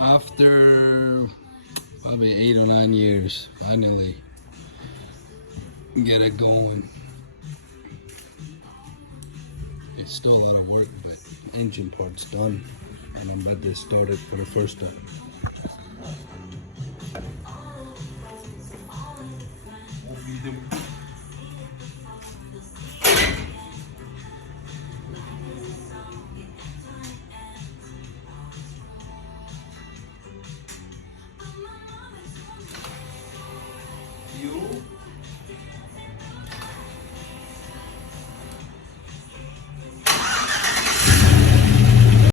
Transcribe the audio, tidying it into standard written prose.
After probably 8 or 9 years, finally get it going. It's still a lot of work, but engine part's done, and I'm about to start it for the first time.